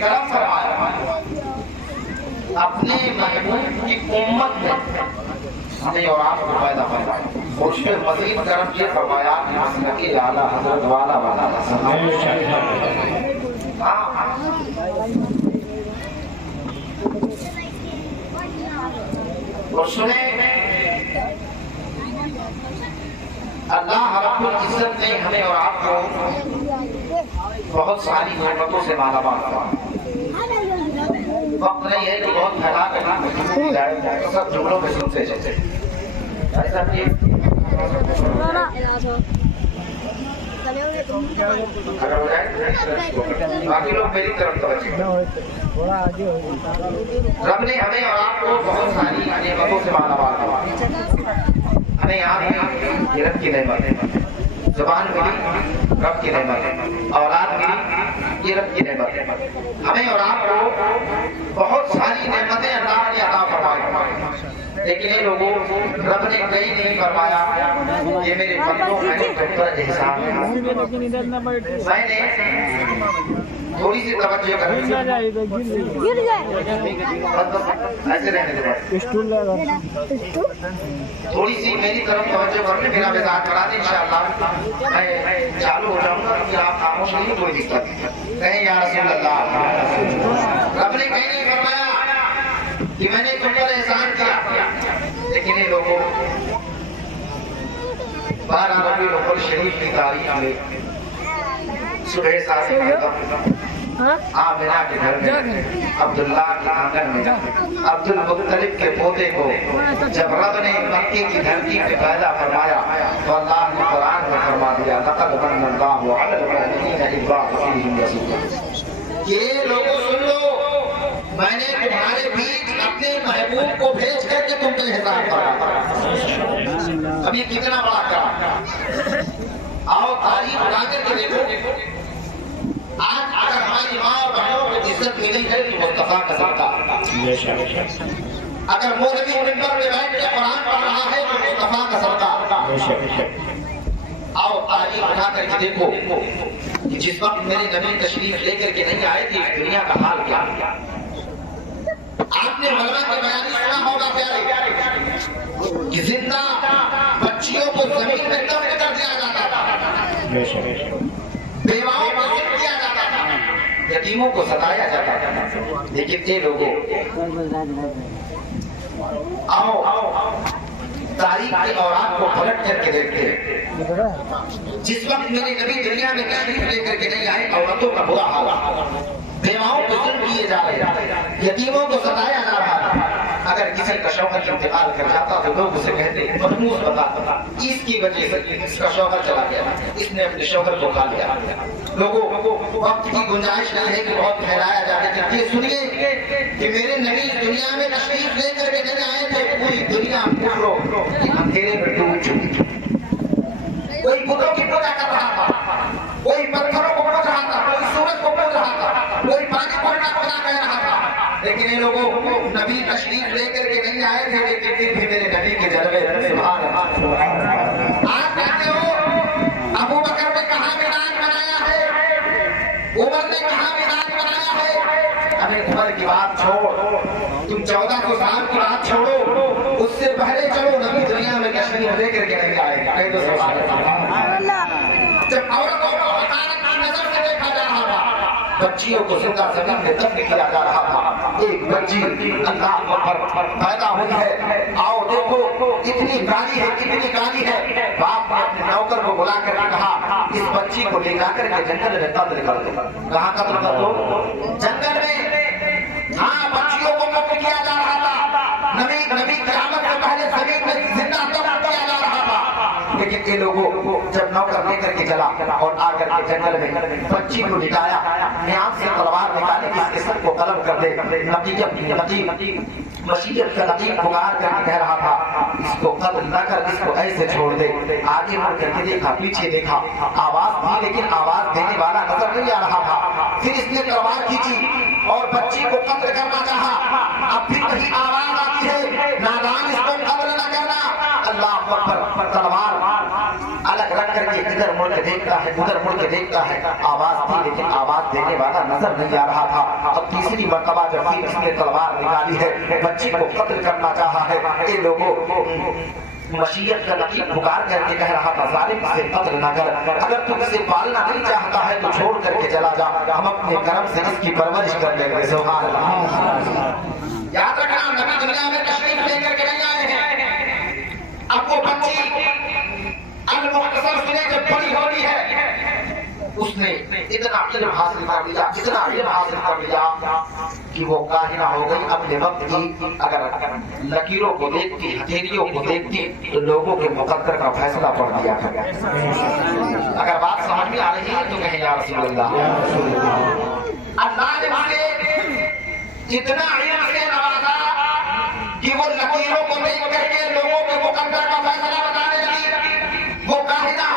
کرم فرمایا اپنے محبوب کی امت میں ہمیں اور آپ کو پیدا فرمایا اور اس میں مزید کرم یہ فرمایا کہ مسلک اعلیٰ حضرت والا اور سنیں اللہ رب العزت نے ہمیں اور آپ کو بہت ساری نعمتوں سے مالا مال کیا۔ وقت نہیں ہے کہ بہت پھیلا کر سب جملوں میں سنتے جاتے باقی لوگ میری طرف توجہ۔ رب نے ہمیں اور آپ کو بہت ساری نعمتوں سے مالا مال کیا۔ ہمیں یاد ہے یہ رب کی نعمت ہے، زبان ملی رب کی نعمت ہے، اولاد ملی یہ رب کی نعمت ہے۔ ہمیں اور آپ کو بہت ساری نعمتیں اللہ نے عطا فرمائی، لیکن یہ لوگوں رب نے کہیں نہیں فرمایا یہ میرے بندوں میں نے تم پر احسان ہے۔ میں نے تھوڑی سی توجہ کرنی ایسے رہنے دے، تھوڑی سی میری طرف توجہ کرنے، میرا مزاج کرا دیں انشاءاللہ میں چالو ہو جاؤں گا کہ آپ خاموش نہیں، کوئی دقت کہیں یا رسول اللہ۔ رب نے کہیں نہیں فرمایا کہ میں نے تم پر احسان کیا، لیکن یہ لوگوں 12 ربیع الاول شریف کی تاریخ میں صبح 7 آمنہ کے گھر میں عبداللہ کے آنگن میں عبد المطلب کے پوتے کو جب رب نے مکے کی دھرتی پہ پیدا فرمایا تو اللہ نے قرآن میں فرما دیا لقد من اللہ علی المؤمنین اذ بعث فیہم رسولا۔ یہ لوگوں سن لو، میں نے تمہارے بیچ اپنے محبوب کو بھیج کر کے تم پہ احسان کیا۔ اب یہ کتنا بڑا کام، آؤ تاریخ اٹھا کر کے دیکھو، آج اگر ہماری ماں اور بہنوں کو عزت ملی ہے تو مصطفیٰ کا صدقہ، اگر مولوی منبر میں بیٹھ کے قرآن پڑھ رہا ہے تو مصطفیٰ کا صدقہ۔ آؤ تاریخ اٹھا کر کے دیکھو کہ جس وقت میرے نبی تشریف لے کر کے نہیں آئے تھے اس دنیا کا حال کیا۔ آپ نے علماء کے بیان سنا ہوگا پیارے کہ زندہ بچیوں کو زمین میں دفن کر دیا جاتا تھا، بیواؤں کو ظلم کیا جاتا تھا، یتیموں کو ستایا جاتا تھا، لیکن یہ لوگوں آؤ تاریخ کے اوراق کو پلٹ کر کے دیکھتے ہیں۔ جس وقت میرے نبی دنیا میں تشریف لے کر کے نہیں آئے عورتوں کا برا حال، بیواؤں کو ظلم کیے جا رہے، یتیموں کو ستایا جا رہا تھا۔ اگر کسی کا شوہر انتقال کر جاتا تو لوگ اسے کہتے مرموز بتاتا اس کی وجہ سے اس کا شوہر چلا گیا، اس نے اپنے شوہر کو کھا لیا۔ لوگوں وقت کی گنجائش نہیں ہے کہ بہت پھیلایا جائے، لیکن یہ سنیے کہ میرے نبی دنیا میں تشریف لے کر کے نہیں آئے تھے، پوری دنیا کفروں کے اندھیرے میں ڈوب چکی تھی۔ کوئی بتوں کی پوجا کر رہا تھا، کوئی پتھروں کو پوج رہا تھا، کوئی سورج کو پوج رہا تھا، کوئی پانی پڑنا خدا کہہ رہا تھا، لیکن یہ لوگوں نبی تشریف لے کر کے نہیں آئے تھے، لیکن پھر بھی میرے نبی کے جلوے سبحان اللہ۔ آپ کہتے ہو ابو بکر نے کہاں میدان بنایا ہے، عمر نے کہاں میدان بنایا ہے، ابھی عمر کی بات چھوڑ، تم 1400 سال کی بات چھوڑو، اس سے پہلے چلو نبی دنیا میں تشریف لے کر کے نہیں آئے، کہہ دو سبحان اللہ۔ جب عورتوں کو حقارت کی نظر سے دیکھا جا رہا تھا، بچیوں کو زندہ زمین میں دفن کیا جا رہا تھا، ایک بچی اللہ پر پیدا ہوئی ہے، آؤ دیکھو کتنی گالی ہے، کتنی گالی ہے۔ باپ نے اپنے نوکر کو بلا کر کے کہا اس بچی کو لے جا کر کے جنگل میں قتل کر دو۔ کہاں قتل کر دو؟ جنگل میں۔ ہاں بچیوں کو قتل کیا جا رہا تھا، نبی قیامت سے پہلے زمین میں زندہ دفن کیا جا رہا تھا، لیکن یہ لوگوں جب نوکر لے کر کے چلا اور آ کر کے جنگل میں بچی کو لٹایا، نیام سے تلوار نکالی اس کے سر کو قلم کر دے، مشیت کا نقیب پکار کر کے کہہ رہا تھا اس کو قتل نہ کر، اس کو ایسے چھوڑ دے۔ آگے مڑ کر کے دیکھا، پیچھے دیکھا، آواز دی لیکن آواز دینے والا نظر نہیں آ رہا تھا۔ پھر اس نے تلوار کھینچی اور بچی کو قتل کرنا چاہا، اب پھر وہی آواز آتی ہے نادان اس کو قتل نہ کرنا۔ اللہ اکبر، تلوار الگ رکھ کر کے یہ ادھر مڑ کے دیکھتا ہے ادھر مڑ کے دیکھتا ہے، آواز تھی لیکن آواز دینے والا نظر نہیں آ رہا تھا۔ اب تیسری مرتبہ جب پھر اس نے تلوار نکالی ہے، بچی کو قتل کرنا چاہا ہے، اے لوگوں مشیت کا نقیب پکار کر کے کہہ رہا تھا ظالم سے قتل نہ کر، اگر تو اسے پالنا نہیں چاہتا ہے تو چھوڑ کر کے چلا جا، ہم اپنے کرم سے اس کی پرورش کر لیں گے۔ سبحان اللہ۔ یاد رکھنا نبی دنیا میں تشریف لے کر کے نہیں آئے ہیں، اب وہ بچی المختصر سنے جب بڑی ہو رہی ہے، اس نے اتنا علم حاصل کر لیا، اتنا علم حاصل کر لیا کہ وہ کاہنہ ہو گئی اپنے وقت کی۔ اگر لکیروں کو دیکھتی، ہتھیلیوں کو دیکھتی تو لوگوں کے مقدر کا فیصلہ پڑھ دیا کرتا۔ اگر بات سمجھ میں آ رہی ہے تو کہیں یا رسول اللہ۔ اللہ نے اسے اتنا علم سے نوازا کہ وہ لکیروں کو دیکھ کر کے لوگوں کے مقدر کا فیصلہ بتانے لگی۔ وہ کاہنہ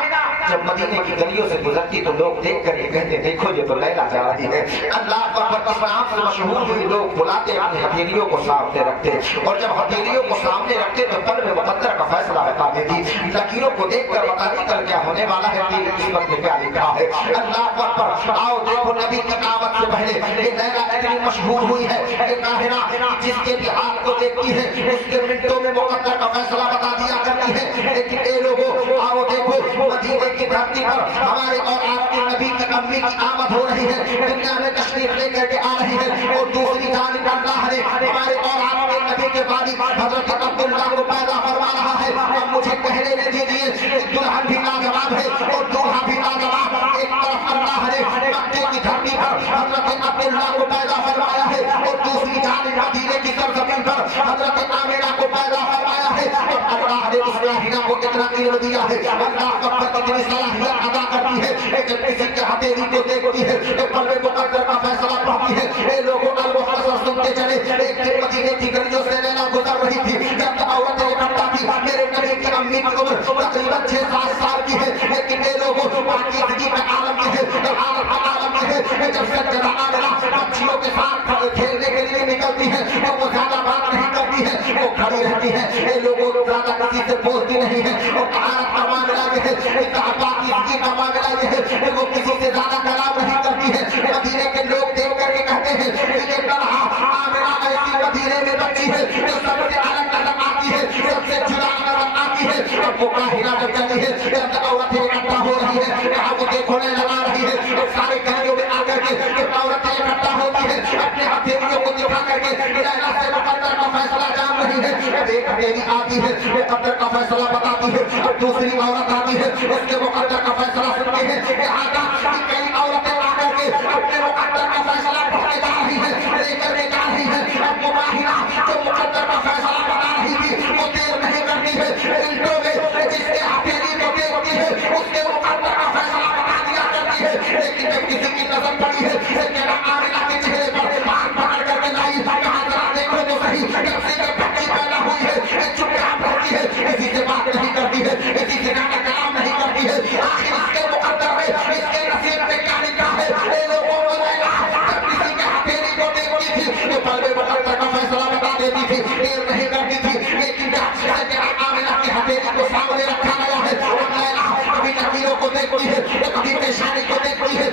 جب مدینے کی گلیوں سے گزرتی تو لوگ دیکھ کر یہ کہتے دیکھو یہ تو لیلا جا رہی ہے۔ اللہ پر اس نام سے مشہور ہوئی لوگ بلاتے اپنی ہتھیلیوں کو سامنے رکھتے، اور جب ہتھیلیوں کو سامنے رکھتے تو قلب مقدر کا فیصلہ بتا دیتی۔ لکیروں کو دیکھ کر بتا دی کر کیا ہونے والا ہے، تیری قسمت میں کیا لکھا ہے۔ اللہ پر آؤ دیکھو نبی کی آمد سے پہلے یہ لیلا اتنی مشہور ہوئی ہے، یہ کاہنہ جس کے بھی ہاتھ کو دیکھتی ہے اس کے منٹوں میں مقدر کا فیصلہ بتا دیا کرتی ہے۔ لیکن اے لوگوں آؤ دیکھو مدینے کی دھرتی پر ہمارے اور آپ کے نبی کی امی کی آمد ہو رہی ہے، دنیا میں تشریف لے کر کے آ رہی ہے، اور دوسری جانب اللہ نے ہمارے اور آپ کے نبی کے والد حضرت عبداللہ کو پیدا فرما رہا ہے۔ اب مجھے کہنے لے دیجیے دلہن بھی لاجواب ہے اور دولہا بھی لاجواب۔ ایک طرف اللہ نے مکے کی دھرتی پر حضرت عبداللہ کو پیدا فرمایا ہے، اور دوسری جانب مدینے کی سرزمین پر حضرت آمنہ کو پیدا فرمایا ہے۔ اللہ نے اس راہنہ کو اتنا علم دیا ہے، اللہ کا کتنی صلاحیت ادا کرتی ہے، جب کسی کے ہتھیلی کو دیکھتی ہے قلب مقدر کا فیصلہ پڑھتی ہے۔ اے لوگوں المختصر سنتے چلے، ایک دن مدینے کی گلیوں سے لیلا گزر رہی تھی، جب عورتیں اکٹھا تھی، میرے نبی کی امی کی عمر تقریباً 6-7 سال کی ہے، لیکن اے لوگوں پاکیزگی کا عالم یہ ہے، حالت کا عالم یہ ہے، جب سجدہ آمنہ بچیوں کے ساتھ کھیلنے کے لیے نکلتی ہے تو وہ زیادہ بات نہیں کرتی ہے، وہ کھڑی رہتی ہے۔ اے لوگوں زیادہ کسی سے بولتی نہیں ہے، اور طہارت کا معاملہ یہ ہے، پاکیزگی کا معاملہ یہ ہے کہ وہ کسی سے زیادہ کلام نہیں کرتی ہے۔ مدینے کے لوگ دیکھ کر کے کہتے ہیں کہ یہ طلحہ آمنہ ایسی مدینے میں بچی ہے جو سب سے الگ نظر آتی ہے، سب سے جدا نظر آتی ہے۔ اور وہ کاہنہ جب چلی ہے، جب عورتیں اکٹھا ہو رہی ہے، یہاں وہ دیکھنے لگا رہی ہے، سارے گلیوں میں آ کر کے جب عورتیں اکٹھا ہوتی ہے اپنے ہتھیلیوں کو دکھا کر کے لیلا سے مقدر کا فیصلہ جان رہی ہے۔ ایک ہتھیلی آتی ہے مقدر کا فیصلہ بتاتی ہے، اور دوسری عورت آتی ہے اس کے مقدر کا فیصلہ سنتی ہے۔ یہاں کا کئی عورتیں آ کر کے اپنے مقدر کا فیصلہ پڑھنے جا رہی ہے، لے کر کے جا رہی ہے۔ اب وہ کاہنہ جو مقدر کا فیصلہ بتا رہی تھی وہ دیر نہیں کرتی ہے، منٹوں میں جس کے ہتھیلی کو دیکھتی ہے اس کے مقدر کا فیصلہ بتا دیا کرتی ہے۔ لیکن جب کسی کی نظر پڑی ہے کہ آمنہ کے چہرے پر ہاتھ پکڑ کر کے لائی، کہاں ذرا دیکھو تو صحیح، جب سے جب بچی پیدا ہوئی ہے چپ چاپ رہتی ہے، کسی سے بات نہیں کرتی ہے، کسی سے زیادہ کلام نہیں کرتی ہے۔ آخر اس کے مقدر میں اس کے نصیب میں کیا لکھا ہے؟ اے لوگوں کو لیلا جب کسی کے ہتھیلی کو دیکھتی تھی تو قلب مقدر کا فیصلہ بتا دیتی تھی، دیر نہیں کرتی تھی۔ لیکن جب آمنہ کی ہتھیلی کو سامنے رکھا گیا ہے اور لیلا کبھی لکیروں کو دیکھتی ہے، کبھی پیشانی کو دیکھتی ہے،